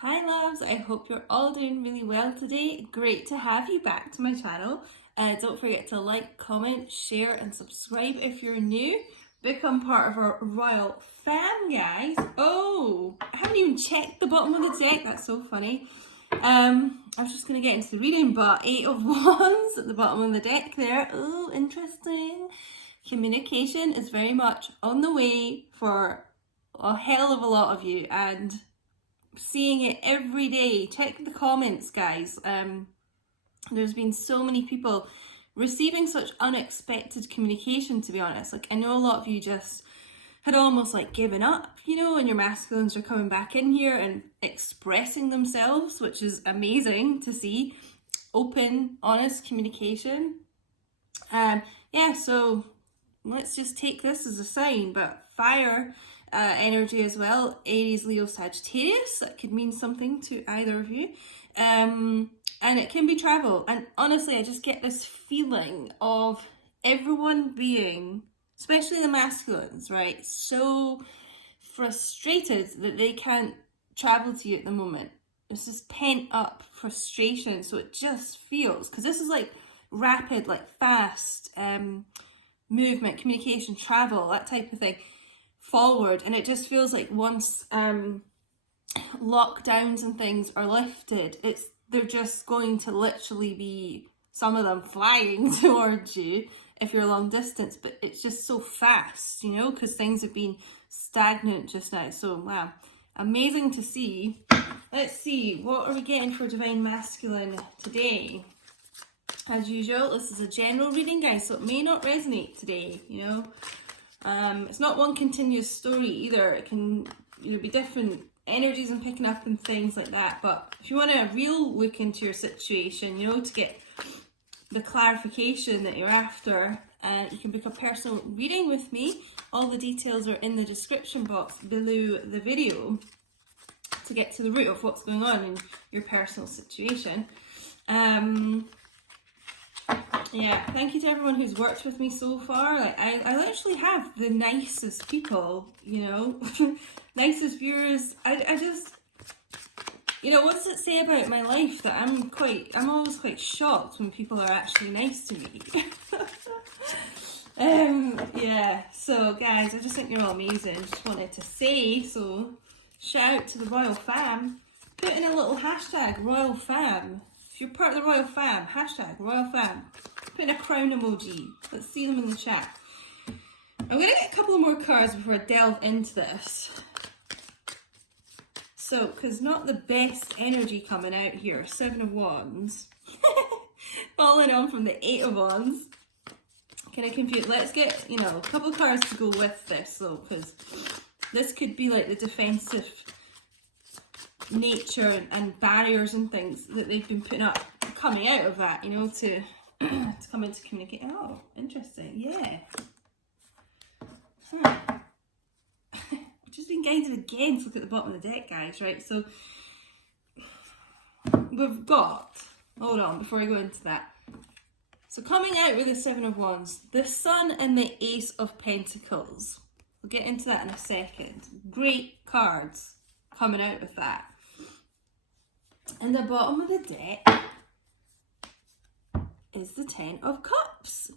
Hi loves, I hope you're all doing really well today. Great to have you back to my channel. Don't forget to like, comment, share and subscribe if you're new. Become part of our royal fam, guys. Oh, I haven't even checked the bottom of the deck. That's so funny. I was just going to get into the reading, but 8 of Wands at the bottom of the deck there. Oh, interesting. Communication is very much on the way for a hell of a lot of you, and seeing it every day. Check the comments, guys. There's been so many people receiving such unexpected communication, to be honest. Like, I know a lot of you just had almost like given up, you know, and your masculines are coming back in here and expressing themselves, which is amazing to see. Open, honest communication. Yeah, so let's just take this as a sign, but fire energy as well. Aries, Leo, Sagittarius. That could mean something to either of you. And it can be travel. And honestly, I just get this feeling of everyone being, especially the masculines, right, so frustrated that they can't travel to you at the moment. It's this pent up frustration. So it just feels, because this is like rapid, like fast movement, communication, travel, that type of thing, forward. And it just feels like once lockdowns and things are lifted, they're just going to literally be, some of them, flying towards you if you're long distance. But it's just so fast, you know, because things have been stagnant just now. So wow, amazing to see. Let's see, what are we getting for Divine Masculine today? As usual, this is a general reading, guys, so it may not resonate today, you know. It's not one continuous story either. It can, you know, be different energies and picking up and things like that. But if you want a real look into your situation, you know, to get the clarification that you're after, you can book a personal reading with me. All the details are in the description box below the video to get to the root of what's going on in your personal situation. Yeah, thank you to everyone who's worked with me so far. Like, I literally have the nicest people, you know, nicest viewers. I just, you know, what does it say about my life that I'm always quite shocked when people are actually nice to me. Yeah, so guys, I just think you're all amazing. Just wanted to say, so shout out to the Royal Fam. Put in a little hashtag Royal Fam. If you're part of the Royal Fam, hashtag Royal Fam. Put in a crown emoji. Let's see them in the chat. I'm going to get a couple more cards before I delve into this. So, because not the best energy coming out here. 7 of Wands. Following on from the 8 of Wands. Kind of confused. Let's get, you know, a couple of cards to go with this, though, because this could be like the defensive nature and barriers and things that they've been putting up, coming out of that, you know, to come into communicate. Oh, interesting. Yeah. Huh. I've just been guided again to look at the bottom of the deck, guys, right? So we've got, hold on, before I go into that. So coming out with the 7 of Wands, the Sun and the Ace of Pentacles. We'll get into that in a second. Great cards coming out with that. And the bottom of the deck is the 10 of Cups.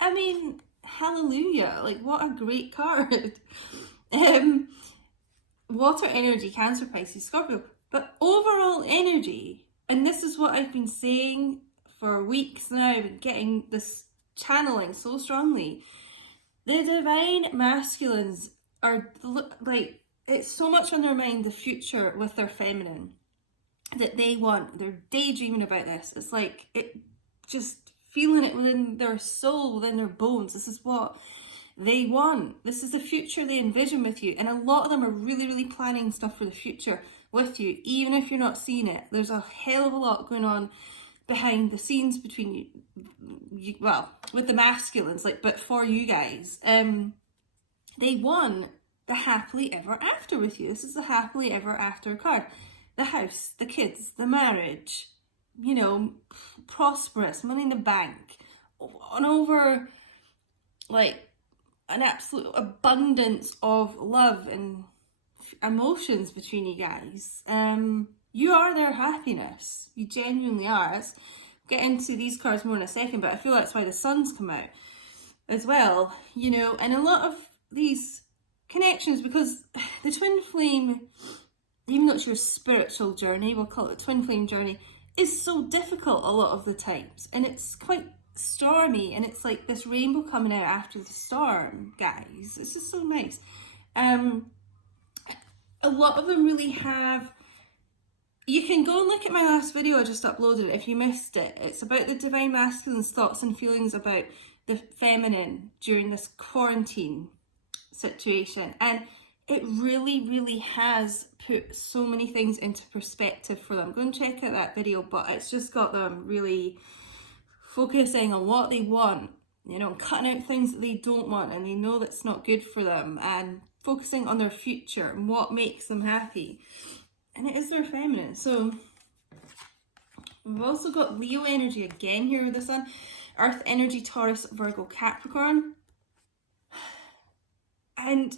I mean, hallelujah. Like, what a great card. Water energy, Cancer, Pisces, Scorpio. But overall energy, and this is what I've been saying for weeks now, I've been getting this channeling so strongly. The Divine Masculines are like, it's so much on their mind, the future with their feminine, that they want. They're daydreaming about this. It's like, it just feeling it within their soul, within their bones. This is what they want. This is the future they envision with you. And a lot of them are really, really planning stuff for the future with you, even if you're not seeing it. There's a hell of a lot going on behind the scenes between you, well, with the masculines, like, but for you guys. They want the happily ever after with you. This is the happily ever after card. The house, the kids, the marriage, you know, prosperous, money in the bank, and over, like, an absolute abundance of love and emotions between you guys. You are their happiness. You genuinely are. Let's get into these cards more in a second, but I feel that's why the sun's come out as well, you know, and a lot of these connections, because the twin flame, even though it's your spiritual journey, we'll call it a twin flame journey, is so difficult a lot of the times, and it's quite stormy, and it's like this rainbow coming out after the storm, guys. It's just so nice. A lot of them really have, you can go and look at my last video I just uploaded if you missed it. It's about the divine masculine's thoughts and feelings about the feminine during this quarantine situation, and it really has put so many things into perspective for them. Go and check out that video, but it's just got them really focusing on what they want, you know, cutting out things that they don't want and they know that's not good for them, and focusing on their future and what makes them happy. And it is their feminine. So we've also got Leo energy again here with the sun, Earth energy, Taurus, Virgo, Capricorn. And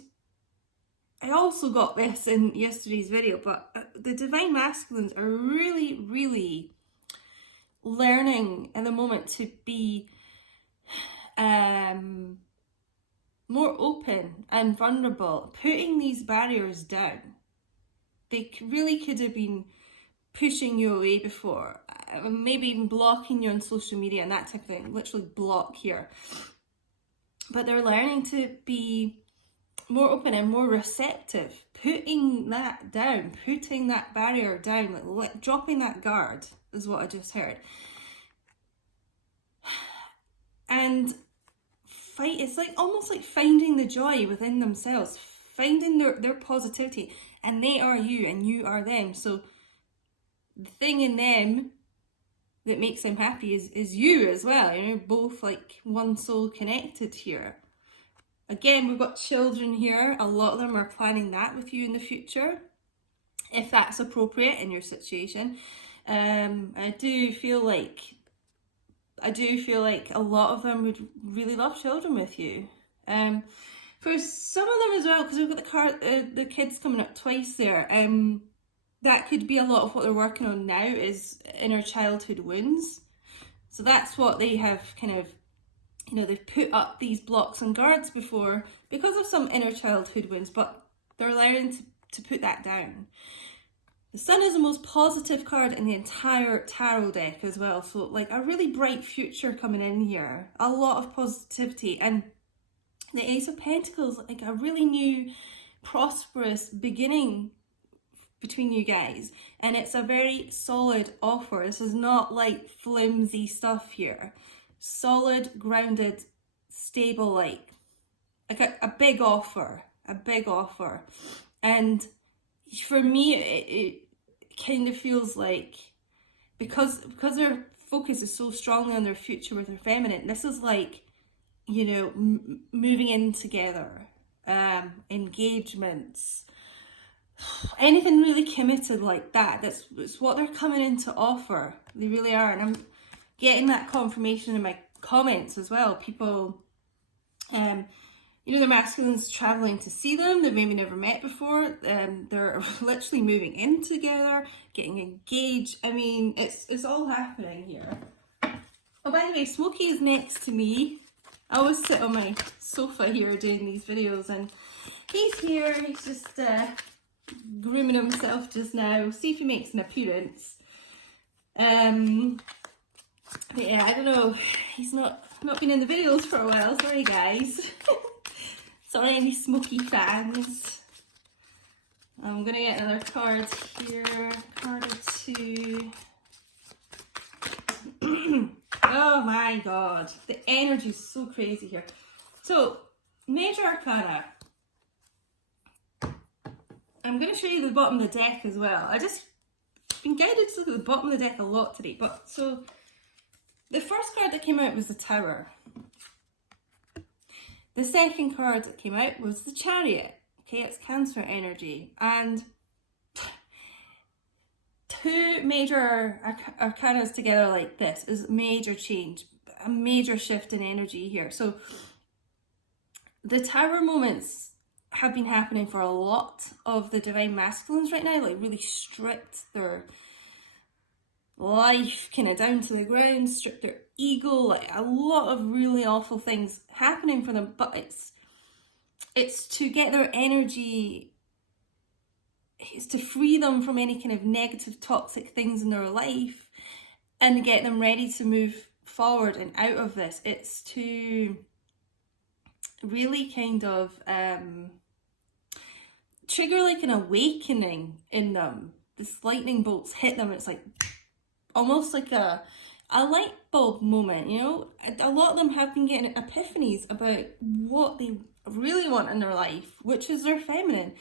I also got this in yesterday's video, but the divine masculines are really learning in the moment to be more open and vulnerable, putting these barriers down. They really could have been pushing you away before, maybe even blocking you on social media and that type of thing, literally block here. But they're learning to be more open and more receptive, putting that down, putting that barrier down, like dropping that guard is what I just heard. And it's like almost like finding the joy within themselves, finding their positivity, and they are you and you are them. So the thing in them that makes them happy is you as well, you know, both like one soul connected here. Again, we've got children here. A lot of them are planning that with you in the future, if that's appropriate in your situation. I do feel like a lot of them would really love children with you. For some of them as well, because we've got the kids coming up twice there. That could be a lot of what they're working on now is inner childhood wounds. So that's what they have kind of, you know, they've put up these blocks and guards before because of some inner childhood wounds, but they're learning to put that down. The sun is the most positive card in the entire tarot deck as well. So like a really bright future coming in here, a lot of positivity. And the Ace of Pentacles, like a really new prosperous beginning between you guys. And it's a very solid offer. This is not like flimsy stuff here. Solid, grounded, stable, like a big offer, And for me, it kind of feels like, because their focus is so strongly on their future with their feminine, this is like, you know, moving in together, engagements, anything really committed like that. That's what they're coming in to offer. They really are. And I'm getting that confirmation in my comments as well. People, you know, their masculines traveling to see them. They've maybe never met before. They're literally moving in together, getting engaged. I mean, it's all happening here. Oh, by the way, Smokey is next to me. I always sit on my sofa here doing these videos, and he's here. He's just grooming himself just now. We'll see if he makes an appearance. But yeah, I don't know. He's not been in the videos for a while. Sorry, guys. Sorry, any Smokey fans. I'm gonna get another card here. Card or two. Oh my god, the energy is so crazy here. So, Major Arcana. I'm going to show you the bottom of the deck as well. I just been guided to look at the bottom of the deck a lot today. But so, the first card that came out was the Tower. The second card that came out was the Chariot. Okay, it's Cancer energy. And two major arcanas together like this is major change, a major shift in energy here. So the Tower moments have been happening for a lot of the divine masculines right now, like really stripped their life kind of down to the ground, stripped their ego, like a lot of really awful things happening for them. But it's to get their energy, it's to free them from any kind of negative, toxic things in their life and get them ready to move forward and out of this. It's to really kind of trigger like an awakening in them. This lightning bolts hit them. It's like almost like a light bulb moment, you know. A lot of them have been getting epiphanies about what they really want in their life, which is their feminine,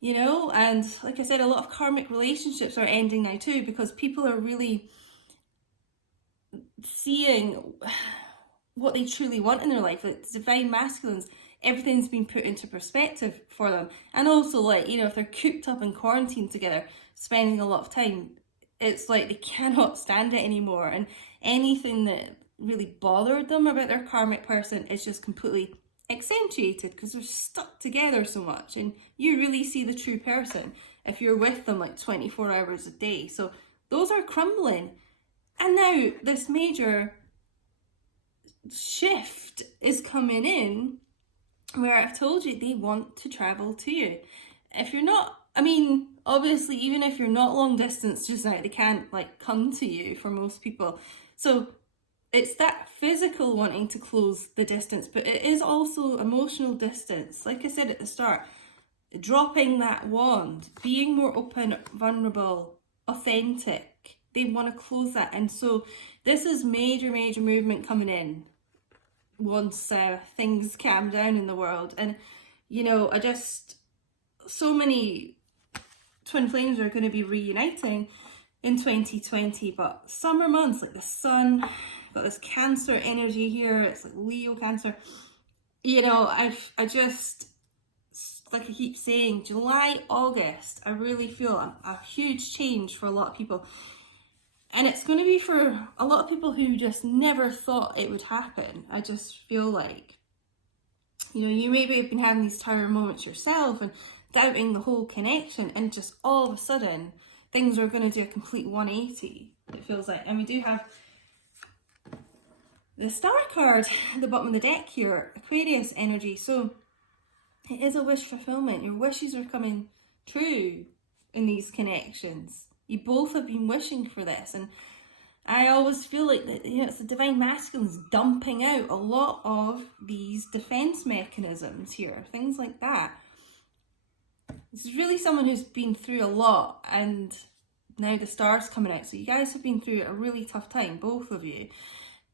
you know. And like I said, a lot of karmic relationships are ending now too, because people are really seeing what they truly want in their life. Like divine masculines, everything's been put into perspective for them. And also, like, you know, if they're cooped up in quarantine together, spending a lot of time, it's like they cannot stand it anymore. And anything that really bothered them about their karmic person is just completely accentuated because they're stuck together so much. And you really see the true person if you're with them like 24 hours a day. So those are crumbling. And now this major shift is coming in where I've told you they want to travel to you. If you're not, I mean, obviously, even if you're not long distance just now, they can't like come to you for most people. So it's that physical wanting to close the distance, but it is also emotional distance. Like I said at the start, dropping that wand, being more open, vulnerable, authentic. They want to close that. And so this is major movement coming in once things calm down in the world. And, you know, so many twin flames are going to be reuniting in 2020, but summer months, like the sun, got this Cancer energy here, it's like Leo Cancer, you know. I just, like I keep saying, July, August, I really feel a huge change for a lot of people. And it's going to be for a lot of people who just never thought it would happen. I just feel like, you know, you maybe have been having these tower moments yourself and doubting the whole connection, and just all of a sudden things are going to do a complete 180, it feels like. And we do have the Star card at the bottom of the deck here, Aquarius energy. So it is a wish fulfillment. Your wishes are coming true in these connections. You both have been wishing for this, and I always feel like that, you know, it's the divine masculines dumping out a lot of these defense mechanisms here, things like that. This is really someone who's been through a lot, and now the star's coming out. So you guys have been through a really tough time, both of you.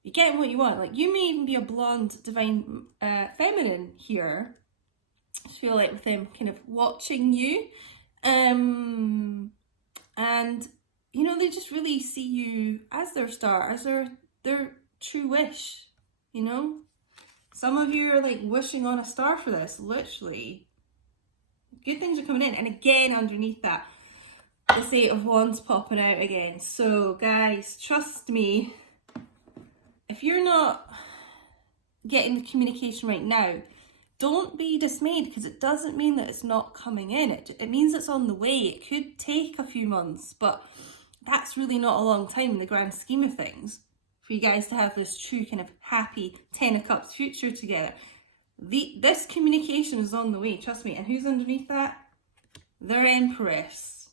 You're getting what you want. Like, you may even be a blonde divine feminine here. I feel like with them kind of watching you. And, you know, they just really see you as their star, as their true wish, you know? Some of you are like wishing on a star for this, literally. Good things are coming in. And again, underneath that, this Eight of Wands popping out again. So guys, trust me, if you're not getting the communication right now, don't be dismayed, because it doesn't mean that it's not coming in. It means it's on the way. It could take a few months, but that's really not a long time in the grand scheme of things for you guys to have this true kind of happy 10 of Cups future together. This communication is on the way, trust me. And who's underneath that? Their Empress.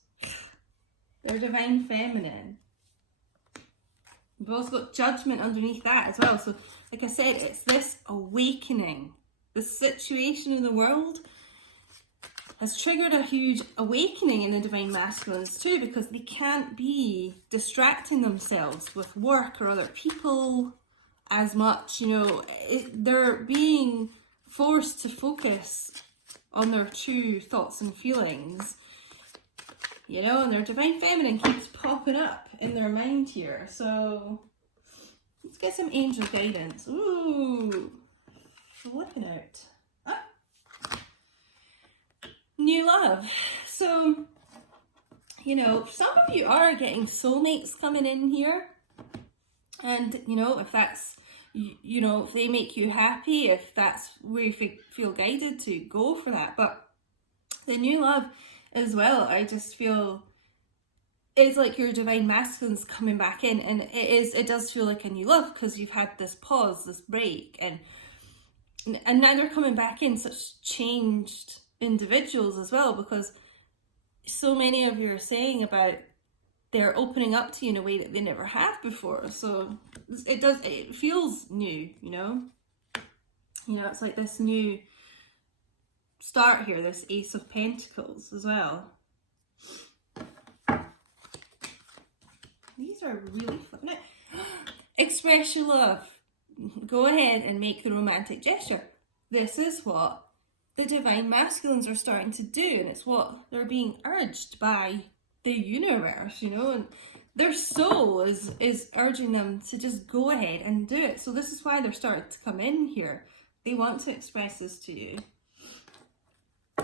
Their divine feminine. We've also got Judgment underneath that as well. So like I said, it's this awakening. The situation in the world has triggered a huge awakening in the divine masculines too, because they can't be distracting themselves with work or other people as much. You know, they're being forced to focus on their true thoughts and feelings, you know, and their divine feminine keeps popping up in their mind here. So let's get some angel guidance. Ooh. Flipping out. Ah. New love. So, you know, some of you are getting soulmates coming in here. And, you know, if that's you know, if they make you happy, if that's where you feel guided to, go for that. But the new love as well, I just feel it's like your divine masculine's coming back in, and it does feel like a new love because you've had this pause, this break, and now they're coming back in, such changed individuals as well, because so many of you are saying about they're opening up to you in a way that they never have before. So it feels new, you know, it's like this new start here, this Ace of Pentacles as well. These are really fun. Express your love. Go ahead and make the romantic gesture. This is what the divine masculines are starting to do, and it's what they're being urged by the universe, you know, and their soul is urging them to just go ahead and do it. So this is why they're starting to come in here. They want to express this to you,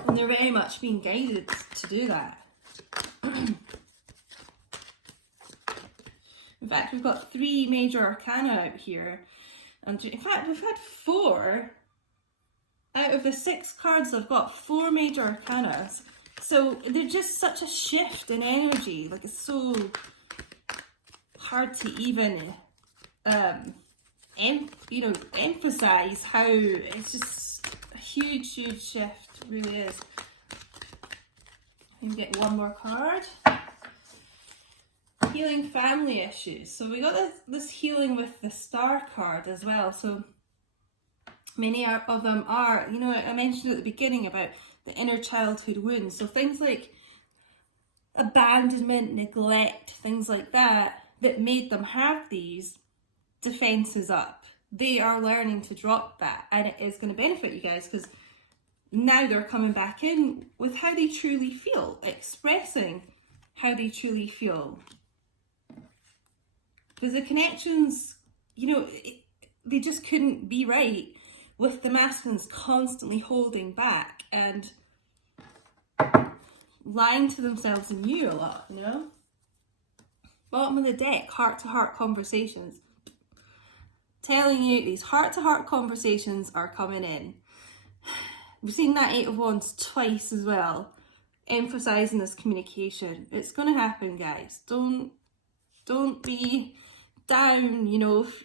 and they're very much being guided to do that. In fact, we've got 3 major arcana out here, and in fact we've had 4 out of the 6 cards. I've got 4 major arcanas. So they're just such a shift in energy. Like, it's so hard to even, emphasize how it's just a huge, huge shift. It really is. Let me get one more card. Healing family issues. So we got this healing with the Star card as well. So many of them are, you know, I mentioned at the beginning about the inner childhood wounds. So things like abandonment, neglect, things like that made them have these defenses up. They are learning to drop that, and it is going to benefit you guys, because now they're coming back in with how they truly feel, expressing how they truly feel. Because the connections, you know, they just couldn't be right with the masculines constantly holding back and lying to themselves and you a lot, you know? Bottom of the deck, heart-to-heart conversations. Telling you, these heart-to-heart conversations are coming in. We've seen that 8 of Wands twice as well, emphasising this communication. It's going to happen, guys. Don't be down, you know, if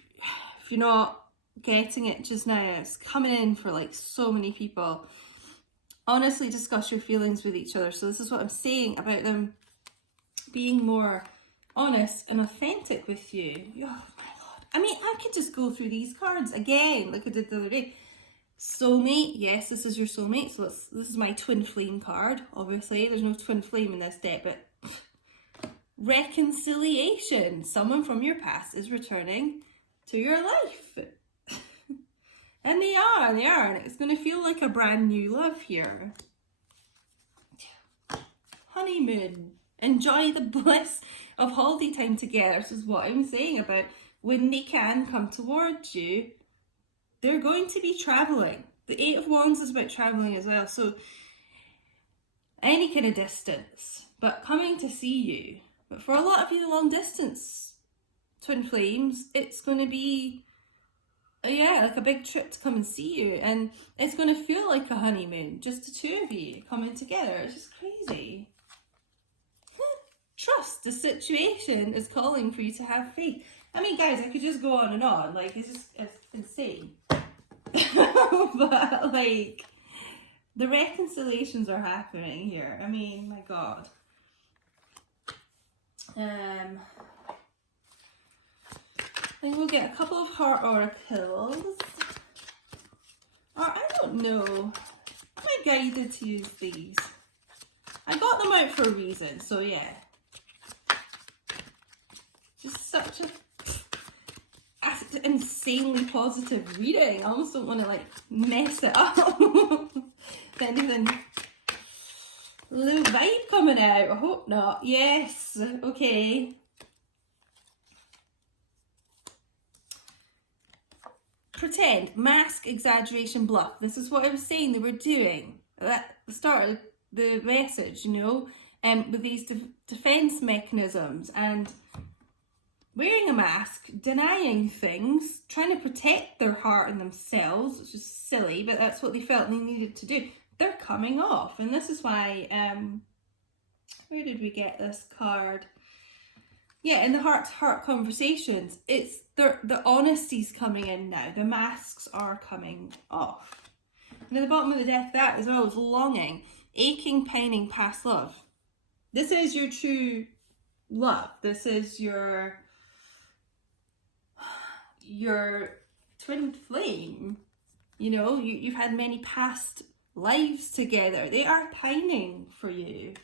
you're not getting it just now. It's coming in for like so many people. Honestly, discuss your feelings with each other. So this is what I'm saying about them being more honest and authentic with you. Oh my God. I mean, I could just go through these cards again like I did the other day. Soulmate, yes, this is your soulmate. So this is my twin flame card. Obviously, there's no twin flame in this deck, but reconciliation. Someone from your past is returning to your life. And they are, and it's going to feel like a brand new love here. Honeymoon. Enjoy the bliss of holiday time together. This is what I'm saying about when they can come towards you. They're going to be travelling. The 8 of Wands is about travelling as well. So any kind of distance, but coming to see you. But for a lot of you, the long distance twin flames, it's going to be, like a big trip to come and see you. And it's going to feel like a honeymoon. Just the 2 of you coming together. It's just crazy. Trust the situation is calling for you to have faith. I mean, guys, I could just go on and on. Like, it's insane. But, like, the reconciliations are happening here. I mean, my God. I think we'll get a couple of heart oracles. Or, I don't know. Am I guided to use these? I got them out for a reason, so yeah. Just such a insanely positive reading. I almost don't want to like mess it up. Anything little vibe coming out. I hope not. Yes. Okay. Pretend, mask, exaggeration, bluff. This is what I was saying they were doing at the start of the message, you know, with these defense mechanisms and wearing a mask, denying things, trying to protect their heart and themselves, which is silly, but that's what they felt they needed to do. They're coming off, and this is why, where did we get this card? Yeah, in the heart-to-heart conversations, it's the honesty's coming in now. The masks are coming off. And at the bottom of the deck, that as well is longing, aching, pining, past love. This is your true love. This is your twin flame. You know, you've had many past lives together. They are pining for you.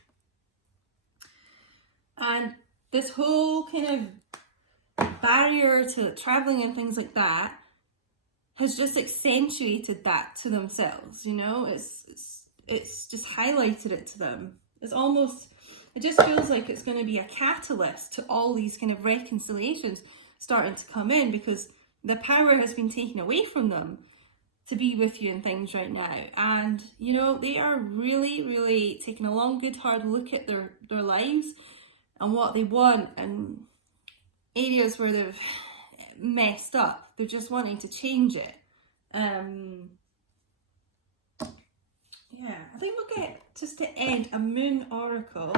And this whole kind of barrier to traveling and things like that has just accentuated that to themselves, you know? It's just highlighted it to them. It's almost, it just feels like it's going to be a catalyst to all these kind of reconciliations starting to come in, because the power has been taken away from them to be with you and things right now. And, you know, they are really, really taking a long, good, hard look at their lives and what they want, and areas where they've messed up. They're just wanting to change it. Yeah, I think we'll get, just to end, a moon oracle.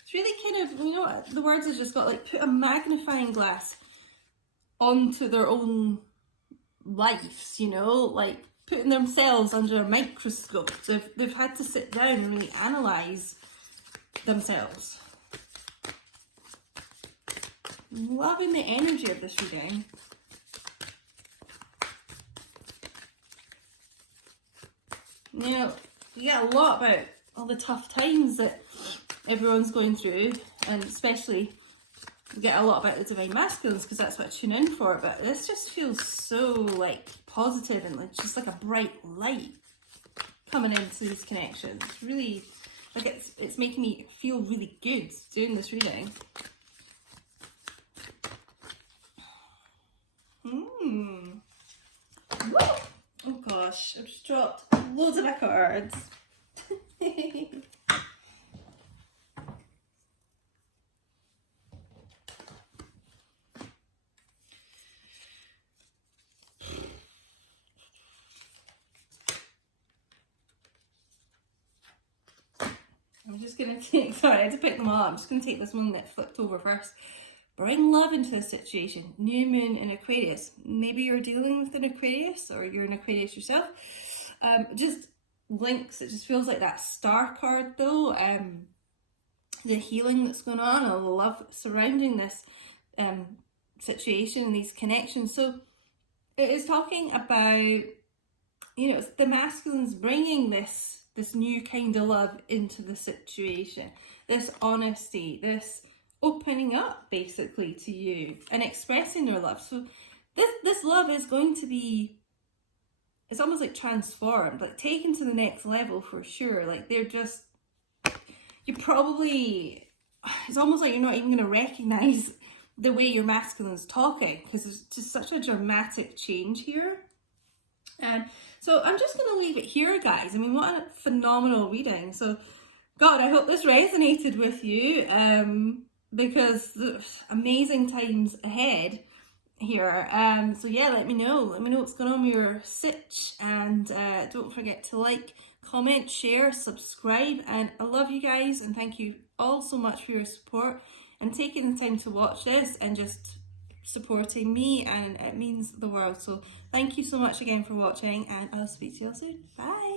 It's really kind of, you know, the words have just got like, put a magnifying glass onto their own lives, you know, like putting themselves under a microscope. So they've had to sit down and really analyse themselves. Loving the energy of this reading. You know, you get a lot about all the tough times that everyone's going through, and especially you get a lot about the divine masculines, because that's what I tune in for. But this just feels so like positive and like just like a bright light coming into these connections. It's really like it's making me feel really good doing this reading. Oh gosh, I've just dropped loads of my cards. I'm just going to take, sorry, I had to pick them all up. I'm just going to take this one that flipped over first. Bring love into this situation. New moon in Aquarius. Maybe you're dealing with an Aquarius, or you're an Aquarius yourself. Just links, it just feels like that star card though. The healing that's going on, and the love surrounding this situation and these connections. So it is talking about, you know, it's the masculines bringing this new kind of love into the situation, this honesty, this opening up basically to you and expressing their love. So this love is going to be, it's almost like transformed, like taken to the next level for sure. Like they're just, you probably, it's almost like you're not even going to recognize the way your masculine's talking, because there's just such a dramatic change here. And so I'm just going to leave it here, guys. I mean, what a phenomenal reading. So, God, I hope this resonated with you, because there's amazing times ahead here. So yeah, let me know what's going on with your sitch, and don't forget to like, comment, share, subscribe, and I love you guys, and thank you all so much for your support and taking the time to watch this and just supporting me, and it means the world. So thank you so much again for watching, and I'll speak to you all soon. Bye.